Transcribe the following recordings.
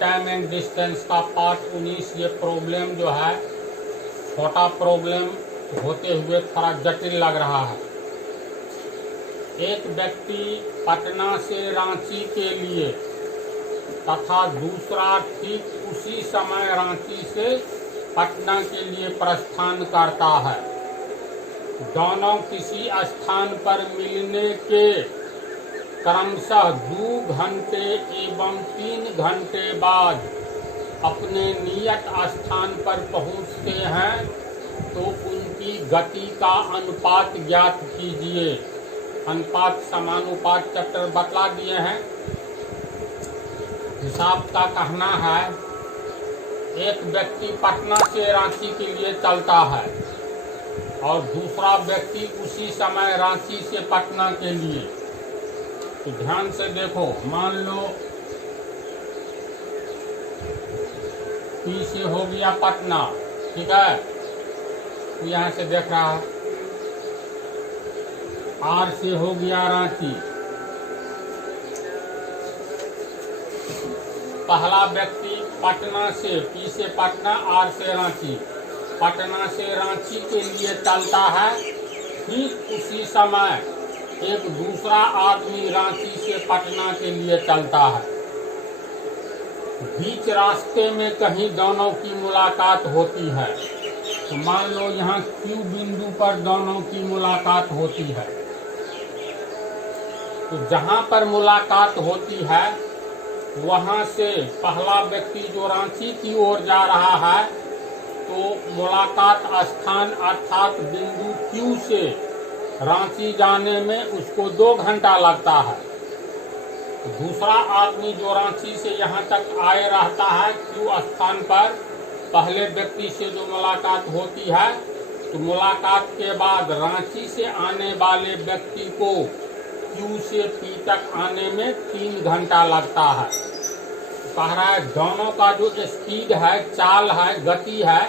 Time and distance का part 19। ये problem जो है छोटा प्रॉब्लम होते हुए थोड़ा जटिल लग रहा है। एक व्यक्ति पटना से रांची के लिए तथा दूसरा ठीक उसी समय रांची से पटना के लिए प्रस्थान करता है। दोनों किसी स्थान पर मिलने के क्रमशः 2 घंटे एवं 3 घंटे बाद अपने नियत स्थान पर पहुंचते हैं, तो उनकी गति का अनुपात ज्ञात कीजिए। अनुपात समानुपात चैप्टर बतला दिए हैं। हिसाब का कहना है, एक व्यक्ति पटना से रांची के लिए चलता है और दूसरा व्यक्ति उसी समय रांची से पटना के लिए। तो ध्यान से देखो, मान लो P से हो गया पटना, ठीक है, तो यहाँ से देख रहा है। R से हो गया रांची। पहला व्यक्ति पटना से, P से पटना, R से रांची, पटना से रांची के लिए चलता है। ठीक उसी समय एक दूसरा आदमी रांची से पटना के लिए चलता है। बीच रास्ते में कहीं दोनों की मुलाकात होती है। तो मान लो यहाँ Q बिंदु पर दोनों की मुलाकात होती है। तो जहाँ पर मुलाकात होती है वहाँ से पहला व्यक्ति जो रांची की ओर जा रहा है, तो मुलाकात स्थान अर्थात बिंदु Q से रांची जाने में उसको 2 घंटा लगता है। दूसरा आदमी जो रांची से यहाँ तक आए रहता है, Q स्थान पर पहले व्यक्ति से जो मुलाकात होती है, तो मुलाकात के बाद रांची से आने वाले व्यक्ति को Q से P तक आने में 3 घंटा लगता है। कह रहा है दोनों का जो स्पीड है, चाल है, गति है,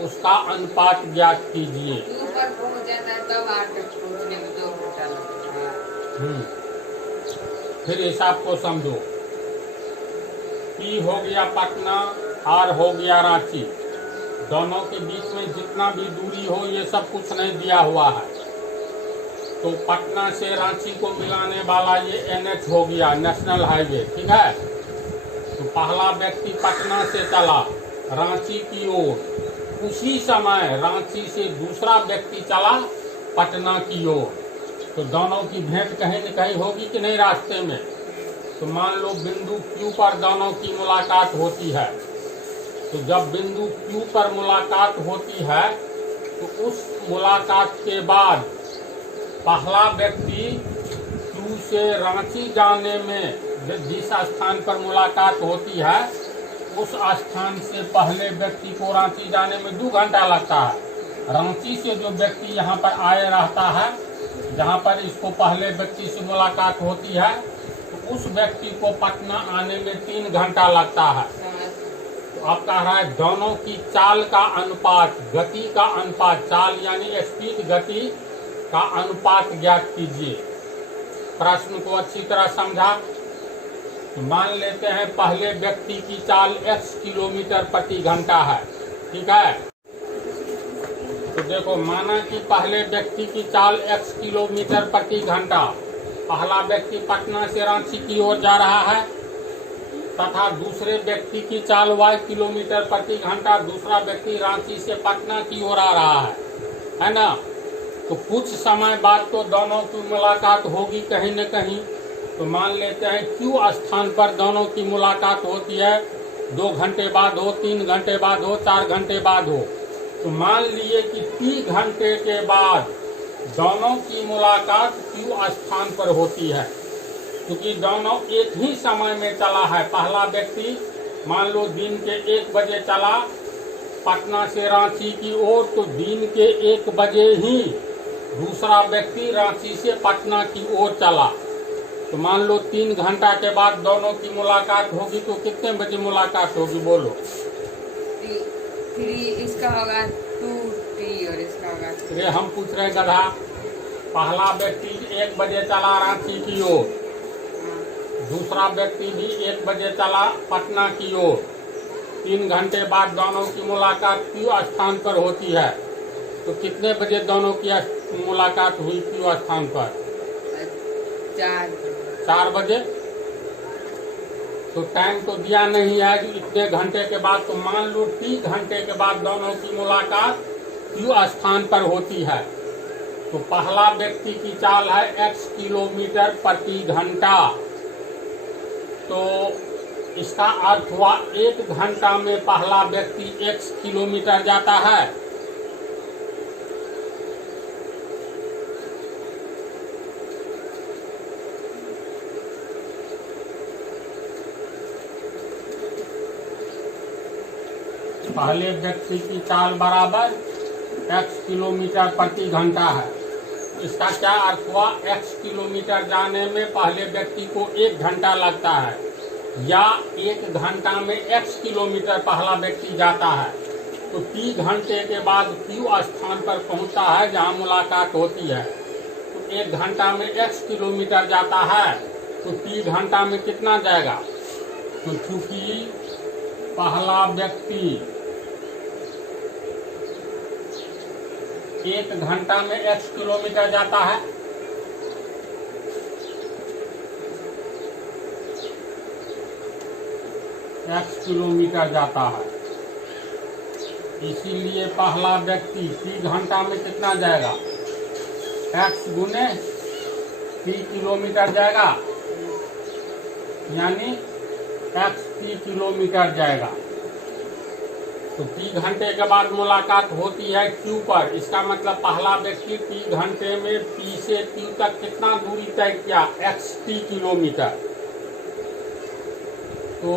उसका अनुपात ज्ञात कीजिए। ऊपर पहुंच जाता है तब आकर पहुंचने में 2 घंटा लगता है। फिर हिसाब को समझो। P हो गया पटना, R हो गया रांची। दोनों के बीच में जितना भी दूरी हो, ये सब कुछ नहीं दिया हुआ है। तो पटना से रांची को मिलाने वाला ये NH हो गया, नेशनल हाईवे, ठीक है। तो पहला व्यक्ति पटना से चला रांची की ओर। उसी समय रांची से दूसरा व्यक्ति चला पटना की ओर। तो दोनों की भेंट कहीं न कहीं होगी कि नहीं रास्ते में। तो मान लो बिंदु Q पर दोनों की मुलाकात होती है। तो जब बिंदु Q पर मुलाकात होती है, तो उस मुलाकात के बाद पहला व्यक्ति Q से रांची जाने में जिस स्थान पर मुलाकात होती है, उस स्थान से पहले व्यक्ति को रांची जाने में 2 घंटा लगता है। रांची से जो व्यक्ति यहाँ पर आए रहता है, जहाँ पर इसको पहले व्यक्ति से मुलाकात होती है, तो उस व्यक्ति को पटना आने में 3 घंटा लगता है। तो अब कह रहा है दोनों की चाल का अनुपात, गति का अनुपात, चाल यानी स्पीड, गति का अनुपात ज्ञात कीजिए। प्रश्न को अच्छी तरह समझा। मान लेते हैं पहले व्यक्ति की चाल x किलोमीटर प्रति घंटा है, ठीक है। तो देखो, माना कि पहले व्यक्ति की चाल x किलोमीटर प्रति घंटा, पहला व्यक्ति पटना से रांची की ओर जा रहा है, तथा दूसरे व्यक्ति की चाल y किलोमीटर प्रति घंटा, दूसरा व्यक्ति रांची से पटना की ओर आ रहा है ना। तो कुछ समय बाद तो दोनों की मुलाकात होगी कहीं न कहीं। तो मान लेते हैं Q स्थान पर दोनों की मुलाकात होती है, 2 घंटे बाद हो, 3 घंटे बाद हो, 4 घंटे बाद हो। तो मान लिए कि 3 घंटे के बाद दोनों की मुलाकात Q स्थान पर होती है, क्योंकि दोनों एक ही समय में चला है। पहला व्यक्ति मान लो दिन के 1 बजे चला पटना से रांची की ओर, तो दिन के 1 बजे ही दूसरा व्यक्ति रांची से पटना की ओर चला। तो मान लो 3 घंटा के बाद दोनों की मुलाकात होगी, तो कितने बजे मुलाकात होगी बोलो? 3 इसका होगा 2T और इसका होगा 3। ये हम पूछ रहे गधा। पहला व्यक्ति 1 बजे चला रांची की ओर, दूसरा व्यक्ति भी 1 बजे चला पटना की ओर। 3 घंटे बाद दोनों की मुलाकात क्यों स्थान पर होती है? तो कितने बजे दोनों की मुलाकात हुई क्यों स्थान पर? 4 बजे। तो टाइम तो दिया नहीं है कि इतने घंटे के बाद, तो मान लो 3 घंटे के बाद दोनों की मुलाकात क्यों स्थान पर होती है? तो पहला व्यक्ति की चाल है x किलोमीटर प्रति घंटा, तो इसका अर्थ हुआ 1 घंटा में पहला व्यक्ति x किलोमीटर जाता है। पहले व्यक्ति की चाल बराबर x किलोमीटर प्रति घंटा है। इसका क्या अर्थ हुआ? x किलोमीटर जाने में पहले व्यक्ति को 1 घंटा लगता है, या 1 घंटा में x किलोमीटर पहला व्यक्ति जाता है। तो 3 घंटे के बाद Q स्थान पर पहुंचता है जहां मुलाकात होती है। तो 1 घंटा में x किलोमीटर जाता है, तो 3 घंटा में कितना जाएगा? तो चूंकि पहला व्यक्ति 1 घंटा में x किलोमीटर जाता है, x किलोमीटर जाता है, इसीलिए पहला व्यक्ति 3 घंटा में कितना जाएगा? x गुने 3 किलोमीटर जाएगा, यानी x 3 किलोमीटर जाएगा। तो 3 घंटे के बाद मुलाकात होती है Q पर। इसका मतलब पहला व्यक्ति 3 घंटे में P से Q तक कितना दूरी तय किया? xt kilometre. तो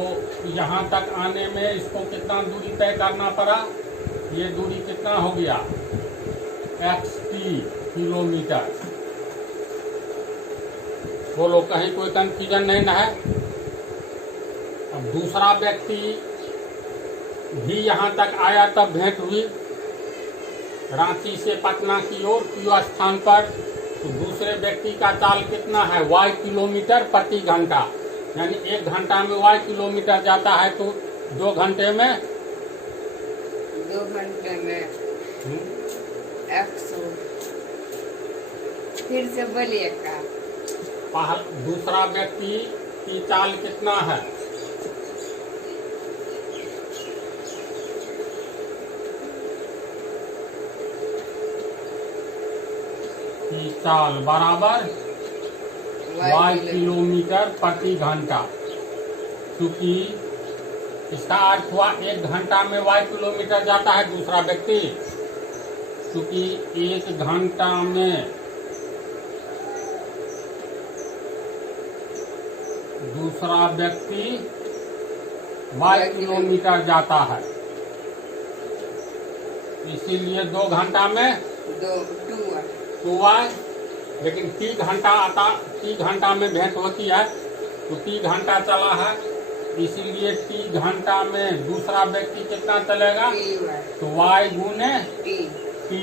यहाँ तक आने में इसको कितना दूरी तय करना पड़ा? ये दूरी कितना हो गया? xt kilometre. बोलो, कहीं कोई कंफ्यूजन नहीं ना है? अब दूसरा व्यक्ति भी यहाँ तक आया, तब भेंट हुई रांची से पटना की ओर Q स्थान पर। तो दूसरे व्यक्ति का चाल कितना है? y किलोमीटर प्रति घंटा, यानी 1 घंटा में y किलोमीटर जाता है, तो 2 घंटे में 2 घंटे में x। फिर से बोलिए का। दूसरा व्यक्ति की चाल कितना है? की चाल बराबर y किलोमीटर प्रति घंटा, क्योंकि इसका अर्थ हुआ 1 घंटा में y किलोमीटर जाता है दूसरा व्यक्ति, क्योंकि 1 घंटा में दूसरा व्यक्ति y किलोमीटर जाता है, इसीलिए 2 घंटा में 2y। लेकिन 3 घंटा आता, 3 घंटा में भेंट होती है, तो 3 घंटा चला है, इसीलिए 3 घंटा में दूसरा व्यक्ति कितना चलेगा? तो y गुने t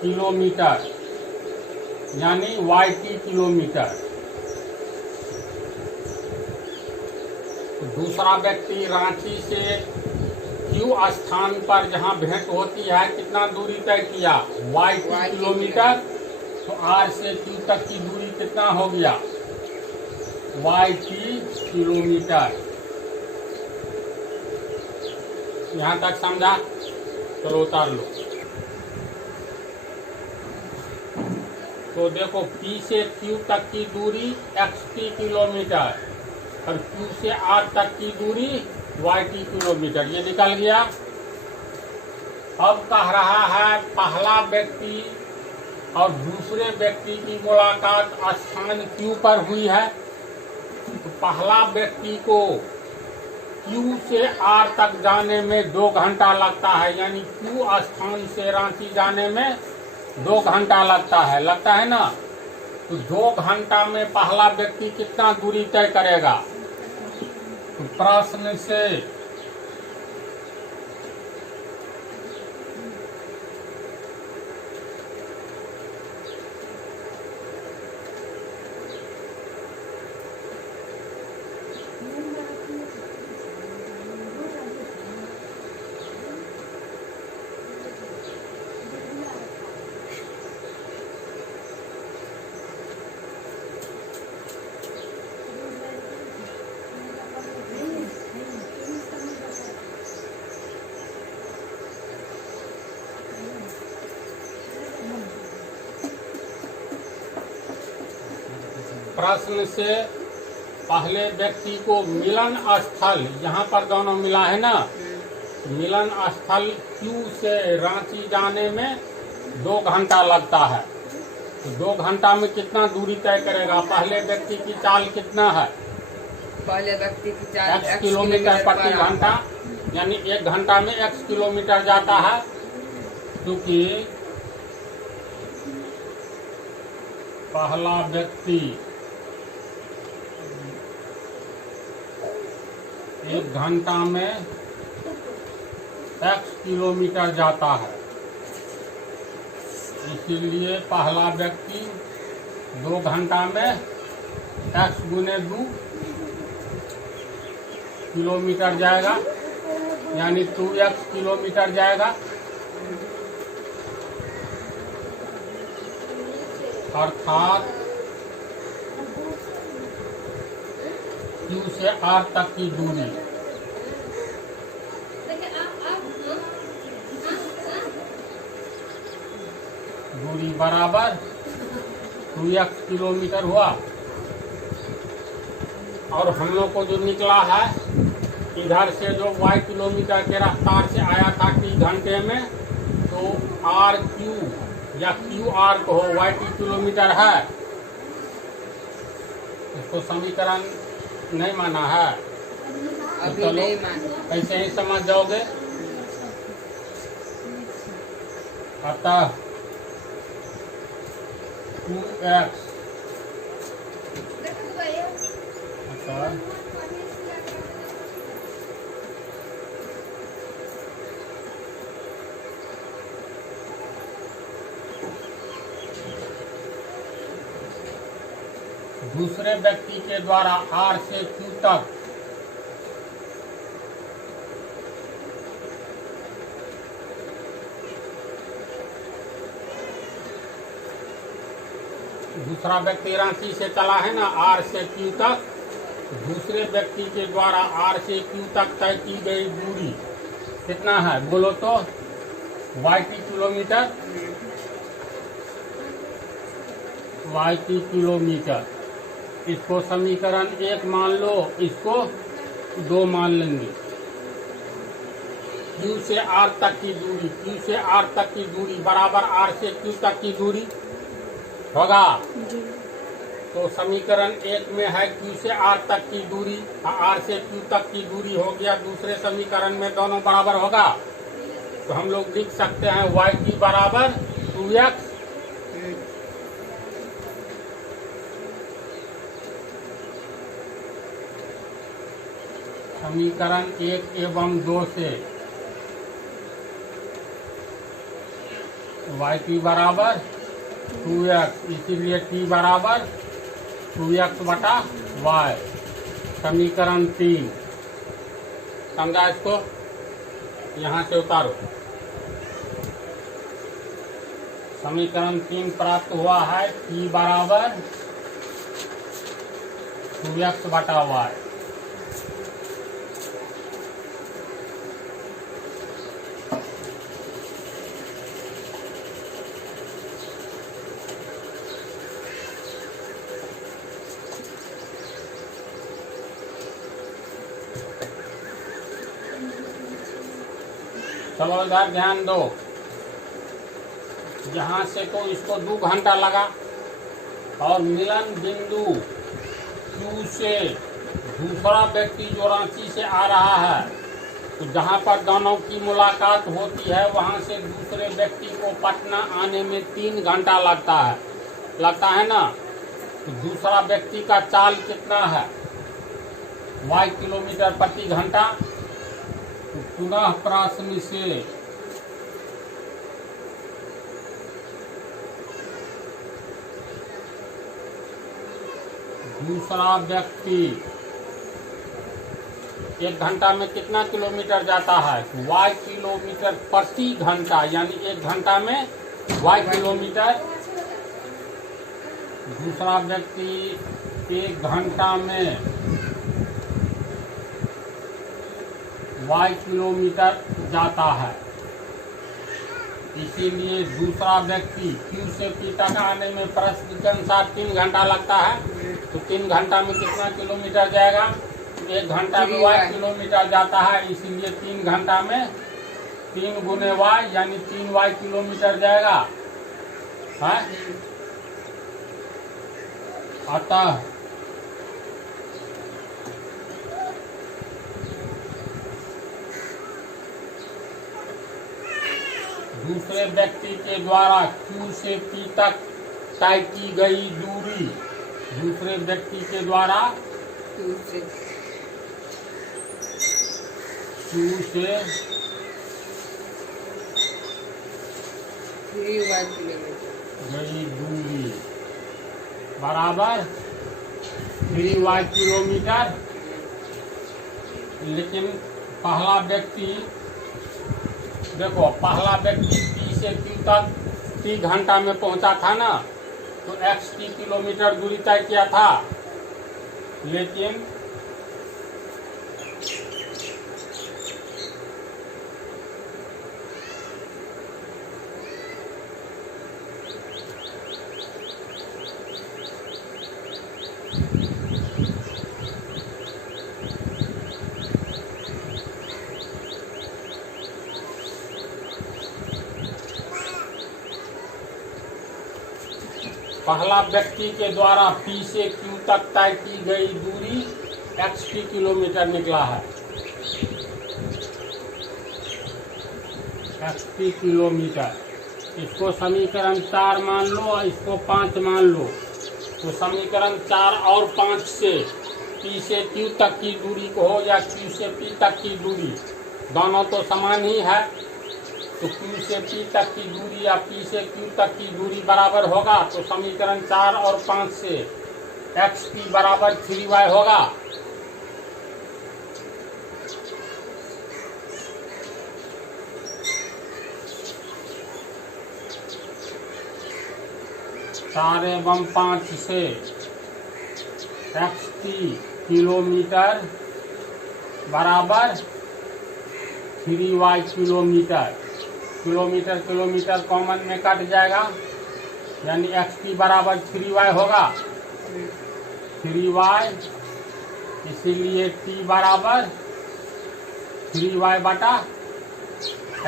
किलोमीटर, यानी yt किलोमीटर। तो दूसरा व्यक्ति रांची से Q स्थान पर जहां भेंट होती है कितना दूरी तय किया? yt kilometre. तो R से Q तक की दूरी कितना हो गया? yt kilometre. यहाँ तक समझा? चलो उतार लो। तो देखो, P से Q तक की दूरी xt किलोमीटर और Q से R तक की दूरी yt किलोमीटर, ये निकल गया। अब कह रहा है पहला व्यक्ति और दूसरे व्यक्ति की मुलाकात स्थान Q पर हुई है, तो पहला व्यक्ति को Q से R तक जाने में 2 घंटा लगता है, यानी Q स्थान से रांची जाने में 2 घंटा लगता है ना। तो 2 घंटा में पहला व्यक्ति कितना दूरी तय करेगा? तो प्रश्न से प्रश्न से पहले व्यक्ति को मिलन स्थल, यहाँ पर दोनों मिला है ना, मिलन स्थल Q से रांची जाने में 2 घंटा लगता है। तो 2 घंटा में कितना दूरी तय करेगा? पहले व्यक्ति की चाल कितना है? पहले व्यक्ति की चाल x किलोमीटर प्रति घंटा, यानी 1 घंटा में x किलोमीटर जाता है। क्योंकि पहला व्यक्ति 1 घंटा में x किलोमीटर जाता है, इसीलिए पहला व्यक्ति 2 घंटा में x गुने 2 किलोमीटर जाएगा, यानी 2x किलोमीटर जाएगा। अर्थात Q से R तक की दूरी बराबर 2x किलोमीटर हुआ। और हम लोग को जो निकला है, इधर से जो y किलोमीटर के रफ्तार से आया था t घंटे में, तो RQ या QR को हो YT किलोमीटर है। इसको समीकरण नहीं माना है, अभी चलो नहीं माना। ऐसे ही समझ जाओगे। अतः 2x दूसरे व्यक्ति के द्वारा R से Q तक दूसरा व्यक्ति रांची से चला है ना, R से Q तक, दूसरे व्यक्ति के द्वारा R से Q तक तय की गई दूरी कितना है बोलो तो? YT kilometre, YT kilometre. इसको समीकरण 1 मान लो, इसको 2 मान लेंगे। Q से R तक की दूरी, Q से R तक की दूरी बराबर R से Q तक की दूरी होगा। तो समीकरण 1 में है Q से R तक की दूरी, R से Q तक की दूरी हो गया। दूसरे समीकरण में दोनों बराबर होगा, तो हम लोग लिख सकते हैं YT बराबर 2x। समीकरण 1 एवं 2 से YT बराबर 2x, इसीलिए T बराबर 2x बटा y। समीकरण 3 समझा? इसको यहाँ से उतारो। समीकरण 3 प्राप्त हुआ है, T बराबर 2x बटा y। चलो इधर ध्यान दो, यहाँ से तो इसको 2 घंटा लगा, और मिलन बिंदु Q से दूसरा व्यक्ति जो रांची से आ रहा है, तो जहाँ पर दोनों की मुलाकात होती है, वहाँ से दूसरे व्यक्ति को पटना आने में 3 घंटा लगता है ना। तो दूसरा व्यक्ति का चाल कितना है? y किलोमीटर प्रति घंटा। तो पुनः प्रश्न से दूसरा व्यक्ति 1 घंटा में कितना किलोमीटर जाता है? y किलोमीटर प्रति घंटा, यानी 1 घंटा में y किलोमीटर। दूसरा व्यक्ति 1 घंटा में y किलोमीटर जाता है, इसीलिए दूसरा व्यक्ति Q से P तक आने में प्रश्न के अनुसार 3 घंटा लगता है। तो 3 घंटा में कितना किलोमीटर जाएगा? 1 घंटा में y किलोमीटर जाता है, इसीलिए 3 घंटा में 3 गुने y यानी 3y किलोमीटर जाएगा है। अतः दूसरे व्यक्ति के द्वारा Q से P तक तय की गई दूरी, दूसरे व्यक्ति के द्वारा Q से गई दूरी बराबर 3y किलोमीटर। लेकिन पहला व्यक्ति देखो, पहला व्यक्ति P से Q तक 3 घंटा में पहुंचा था ना, तो xt किलोमीटर दूरी तय किया था। लेकिन पहला व्यक्ति के द्वारा P से Q तक तय की गई दूरी xt किलोमीटर निकला है। xt किलोमीटर, इसको समीकरण 4 मान लो और इसको 5 मान लो। तो समीकरण 4 और 5 से P से Q तक की दूरी को हो या Q से P तक की दूरी, दोनों तो समान ही है। तो Q से P तक की दूरी या P से Q तक की दूरी बराबर होगा। तो समीकरण 4 और 5 से xt बराबर 3y होगा। चार एवं 5 से xt किलोमीटर बराबर 3y kilometre. Kilometre kilometre common में कट जाएगा, यानी xt बराबर 3y होगा। 3y, इसीलिए t बराबर 3y बटा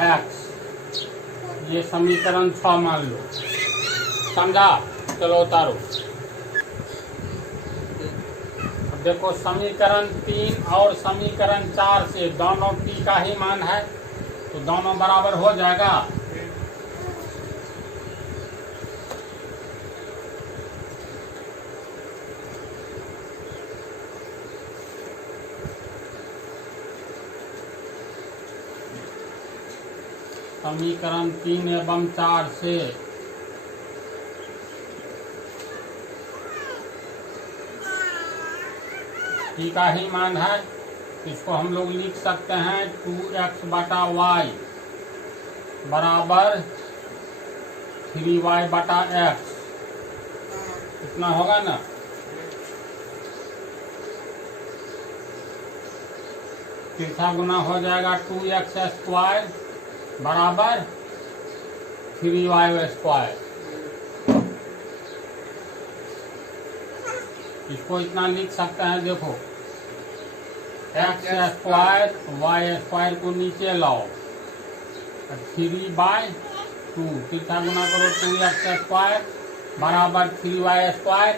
x। ये समीकरण 6 मान लो। समझा? चलो उतारो। अब देखो, समीकरण 3 और समीकरण 4 से दोनों t का ही मान है, तो दोनों बराबर हो जाएगा। समीकरण 3 एवं 4 से t का ही मान है, इसको हम लोग लिख सकते हैं 2x बटा y बराबर 3y बटा x। इतना होगा ना। तीसरा गुना हो जाएगा 2x स्क्वायर बराबर 3y स्क्वायर। इसको इतना लिख सकते हैं, देखो x स्क्वायर y स्क्वायर को नीचे लाओ, 3/2, तीसरा गुना करो 2x स्क्वायर बराबर 3y स्क्वायर।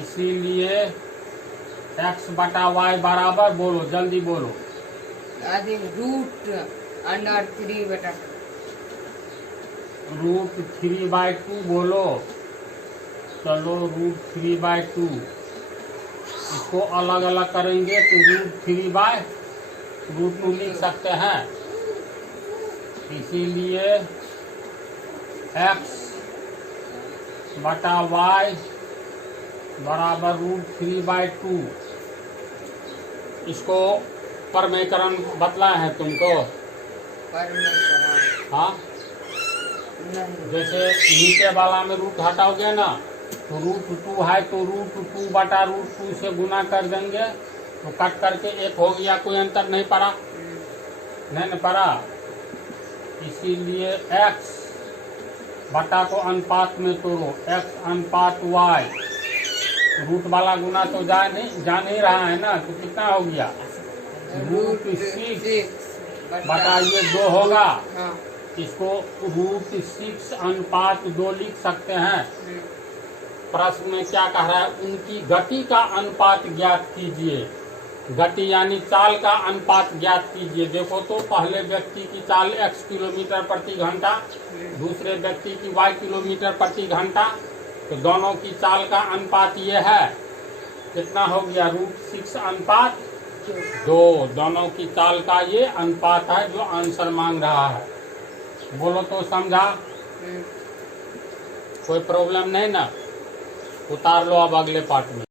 इसीलिए x बटा y बराबर, बोलो जल्दी बोलो, √3 बटा √3/2 बोलो। चलो √3/2, इसको अलग अलग करेंगे तो √3/√2 लिख सकते हैं। इसीलिए x बटा y बराबर √3/2। इसको परमेकरण बतला है तुमको? हाँ, जैसे नीचे वाला में रूट हटाओगे ना, तो √2 है तो √2 बटा √2 से गुना कर देंगे, तो कट करके 1 हो गया। कोई अंतर नहीं पड़ा, नहीं पड़ा। इसीलिए x बटा को अनुपात में तोड़ो, x अनुपात y, रूट वाला गुना तो जा नहीं रहा है ना, तो कितना हो गया √6 बटा ये 2 होगा। हाँ। इसको √6 अनुपात 2 लिख सकते हैं। प्रश्न में क्या कह रहा है, उनकी गति का अनुपात ज्ञात कीजिए। गति यानी चाल का अनुपात ज्ञात कीजिए। देखो तो पहले व्यक्ति की चाल x किलोमीटर प्रति घंटा, दूसरे व्यक्ति की y किलोमीटर प्रति घंटा, तो दोनों की चाल का अनुपात ये है, कितना हो गया √6 अनुपात 2। दोनों की चाल का ये अनुपात है जो आंसर मांग रहा है। बोलो तो समझा? कोई प्रॉब्लम नहीं ना? उतार लो अब अगले पार्ट में।